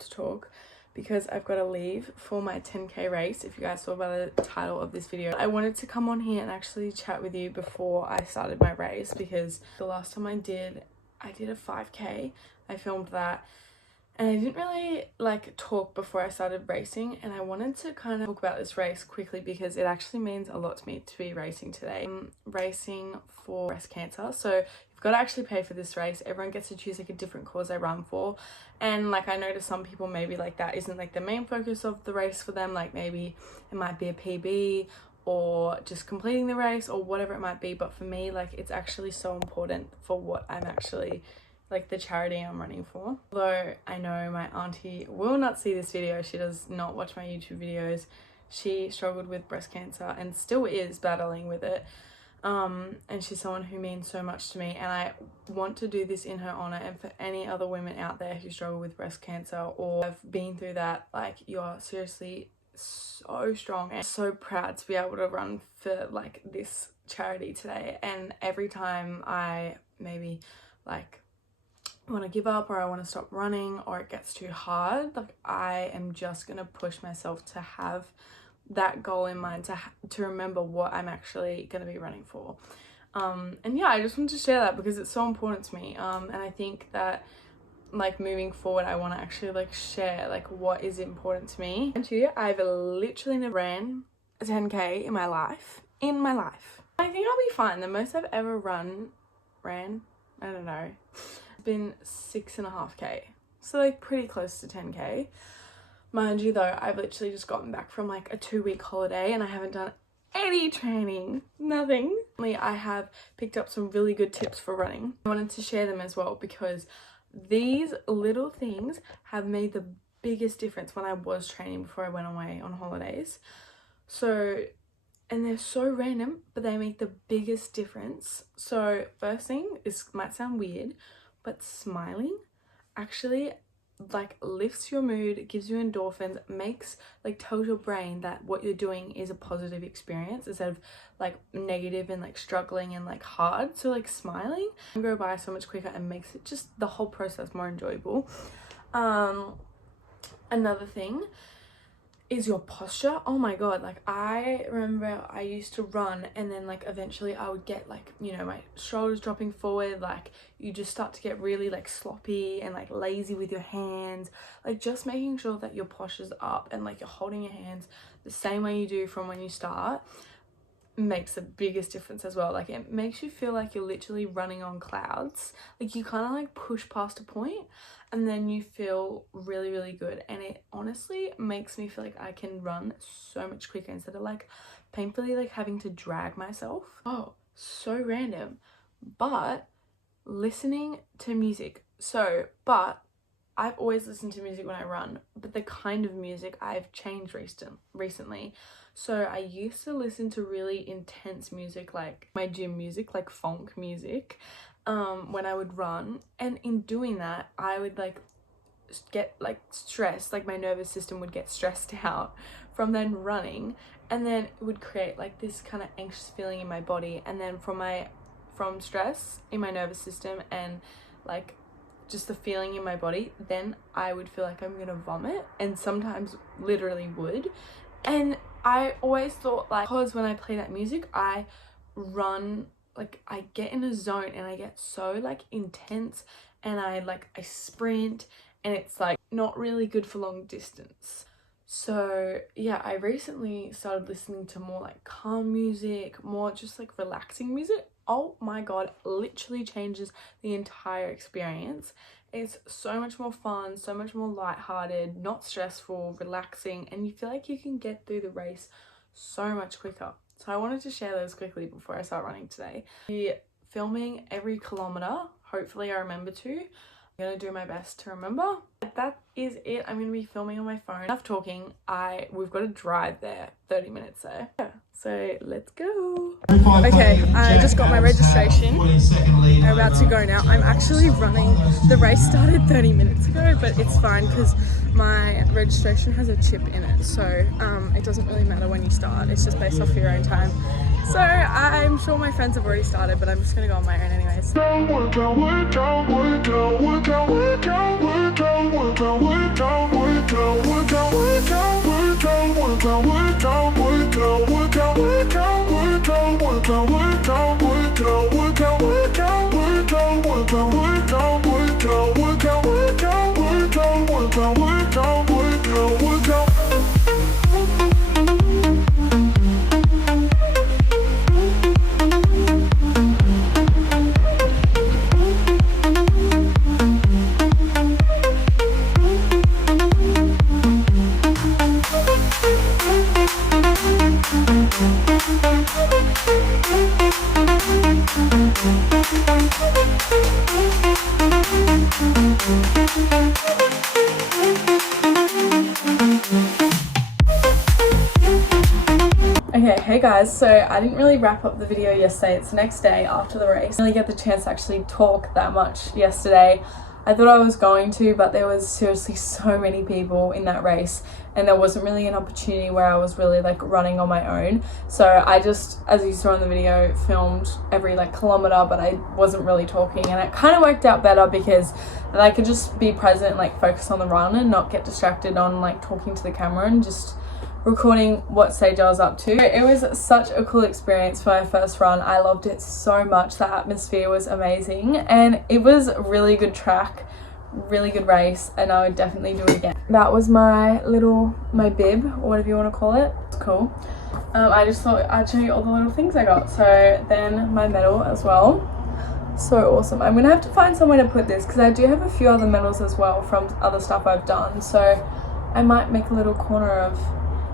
to talk because I've got to leave for my 10k race. If you guys saw by the title of this video, I wanted to come on here and actually chat with you before I started my race, because the last time I did a 5k. I filmed that and I didn't really like talk before I started racing, and I wanted to kind of talk about this race quickly because it actually means a lot to me to be racing today. I'm racing for breast cancer, so you've got to actually pay for this race. Everyone gets to choose like a different cause they run for, and like I know to some people maybe like that isn't like the main focus of the race for them, like maybe it might be a PB or just completing the race or whatever it might be, but for me, like, it's actually so important for what I'm actually, like, the charity I'm running for. Although I know my auntie will not see this video, she does not watch my YouTube videos. She struggled with breast cancer and still is battling with it, and she's someone who means so much to me, and I want to do this in her honor and for any other women out there who struggle with breast cancer or have been through that. Like, you are seriously so strong, and so proud to be able to run for like this charity today. And every time I maybe like want to give up or I want to stop running or it gets too hard, like I am just gonna push myself to have that goal in mind, to remember what I'm actually gonna be running for. And yeah, I just wanted to share that because it's so important to me, and I think that like moving forward I want to actually like share like what is important to me. And I've literally never ran a 10k in my life. I think I'll be fine. The most I've ever ran, I don't know, it's been 6.5k, so like pretty close to 10k. Mind you though, I've literally just gotten back from like a 2-week holiday and I haven't done any training, nothing. I have picked up some really good tips for running. I wanted to share them as well because these little things have made the biggest difference when I was training before I went away on holidays. So, and they're so random, but they make the biggest difference. So first thing, this might sound weird, but smiling actually like lifts your mood, gives you endorphins, makes like tells your brain that what you're doing is a positive experience instead of like negative and like struggling and like hard. So like smiling can go by so much quicker and makes it just the whole process more enjoyable. Another thing is your posture. Oh my god, like I remember I used to run and then like eventually I would get like, you know, my shoulders dropping forward, like you just start to get really like sloppy and like lazy with your hands. Like just making sure that your posture's up and like you're holding your hands the same way you do from when you start makes the biggest difference as well. Like it makes you feel like you're literally running on clouds. Like you kind of like push past a point and then you feel really, really good, and it honestly makes me feel like I can run so much quicker instead of like painfully like having to drag myself. Oh, so random, but listening to music. But I've always listened to music when I run, but the kind of music I've changed recently. So I used to listen to really intense music, like my gym music, like funk music, when I would run, and in doing that I would like get like stressed, like my nervous system would get stressed out from then running, and then it would create like this kind of anxious feeling in my body, and then from stress in my nervous system and like just the feeling in my body, then I would feel like I'm gonna vomit, and sometimes literally would. And I always thought like, because when I play that music I run, like I get in a zone and I get so like intense and I sprint, and it's like not really good for long distance. So yeah, I recently started listening to more like calm music, more just like relaxing music. Oh my god, literally changes the entire experience. It's so much more fun, so much more lighthearted, not stressful, relaxing, and you feel like you can get through the race so much quicker. So I wanted to share those quickly before I start running today. Be filming every kilometer. Hopefully I remember to. I'm gonna do my best to remember. That is it. I'm gonna be filming on my phone. Enough talking. We've got to drive there, 30 minutes there. Yeah, so let's go. Okay, I just got my registration. I'm about to go now. I'm actually running. The race started 30 minutes ago, but it's fine because my registration has a chip in it, so it doesn't really matter when you start. It's just based off your own time. So I'm sure my friends have already started, but I'm just gonna go on my own anyways. Okay, hey guys, so I didn't really wrap up the video yesterday. It's the next day after the race. I didn't really get the chance to actually talk that much yesterday. I thought I was going to, but there was seriously so many people in that race and there wasn't really an opportunity where I was really like running on my own. So I just, as you saw in the video, filmed every like kilometer, but I wasn't really talking, and it kind of worked out better because I could just be present and like focus on the run and not get distracted on like talking to the camera and just recording what stage I was up to. It was such a cool experience for my first run. I loved it so much. The atmosphere was amazing and it was a really good track, really good race, and I would definitely do it again. That was my bib, or whatever you want to call it. It's cool. I just thought I'd show you all the little things I got. So then my medal as well. So awesome. I'm gonna have to find somewhere to put this because I do have a few other medals as well from other stuff I've done. So I might make a little corner of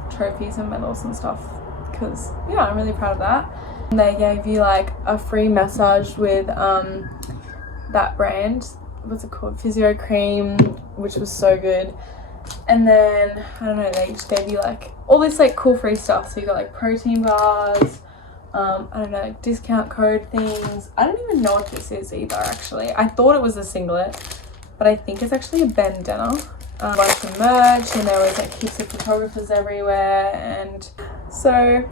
trophies and medals and stuff because yeah, I'm really proud of that. And they gave you like a free massage with that brand, what's it called, Physio Cream, which was so good. And then I don't know, they just gave you like all this like cool free stuff. So you got like protein bars, I don't know, like discount code things. I don't even know what this is either actually. I thought it was a singlet, but I think it's actually a bandana. A bunch of merch, and there was like heaps of photographers everywhere, and so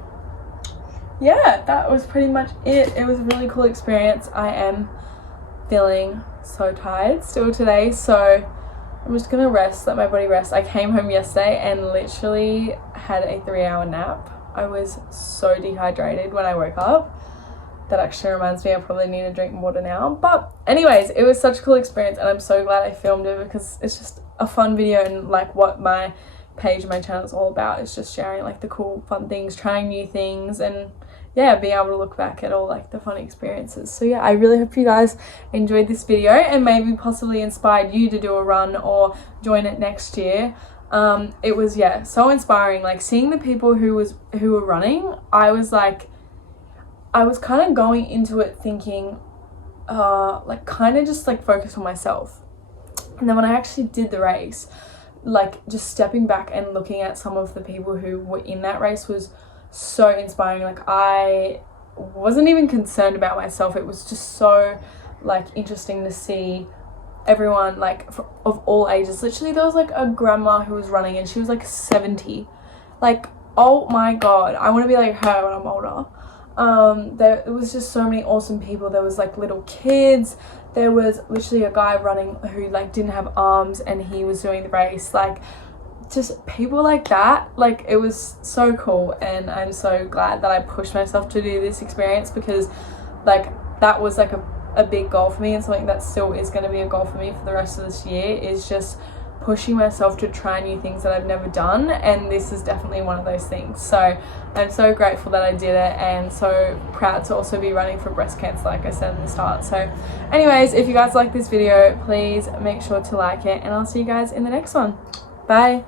yeah, that was pretty much it. It was a really cool experience. I am feeling so tired still today, so I'm just gonna rest, let my body rest. I came home yesterday and literally had a 3-hour nap. I was so dehydrated when I woke up. That actually reminds me I probably need to drink water now. But anyways, it was such a cool experience and I'm so glad I filmed it because it's just a fun video, and like what my page and my channel is all about is just sharing like the cool fun things, trying new things, and yeah, being able to look back at all like the fun experiences. So yeah, I really hope you guys enjoyed this video and maybe possibly inspired you to do a run or join it next year. It was, yeah, so inspiring, like seeing the people who were running. I was kind of going into it thinking like kind of just like focused on myself. And then when I actually did the race, like just stepping back and looking at some of the people who were in that race was so inspiring. Like I wasn't even concerned about myself. It was just so like interesting to see everyone like of all ages. Literally there was like a grandma who was running and she was like 70. Like, oh my god, I want to be like her when I'm older. There was just so many awesome people. There was like little kids. There was literally a guy running who like didn't have arms and he was doing the race. Like just people like that. Like it was so cool, and I'm so glad that I pushed myself to do this experience because like that was like a big goal for me, and something that still is going to be a goal for me for the rest of this year is just pushing myself to try new things that I've never done, and this is definitely one of those things. So I'm so grateful that I did it, and so proud to also be running for breast cancer, like I said in the start. So anyways, if you guys like this video, please make sure to like it, and I'll see you guys in the next one. Bye.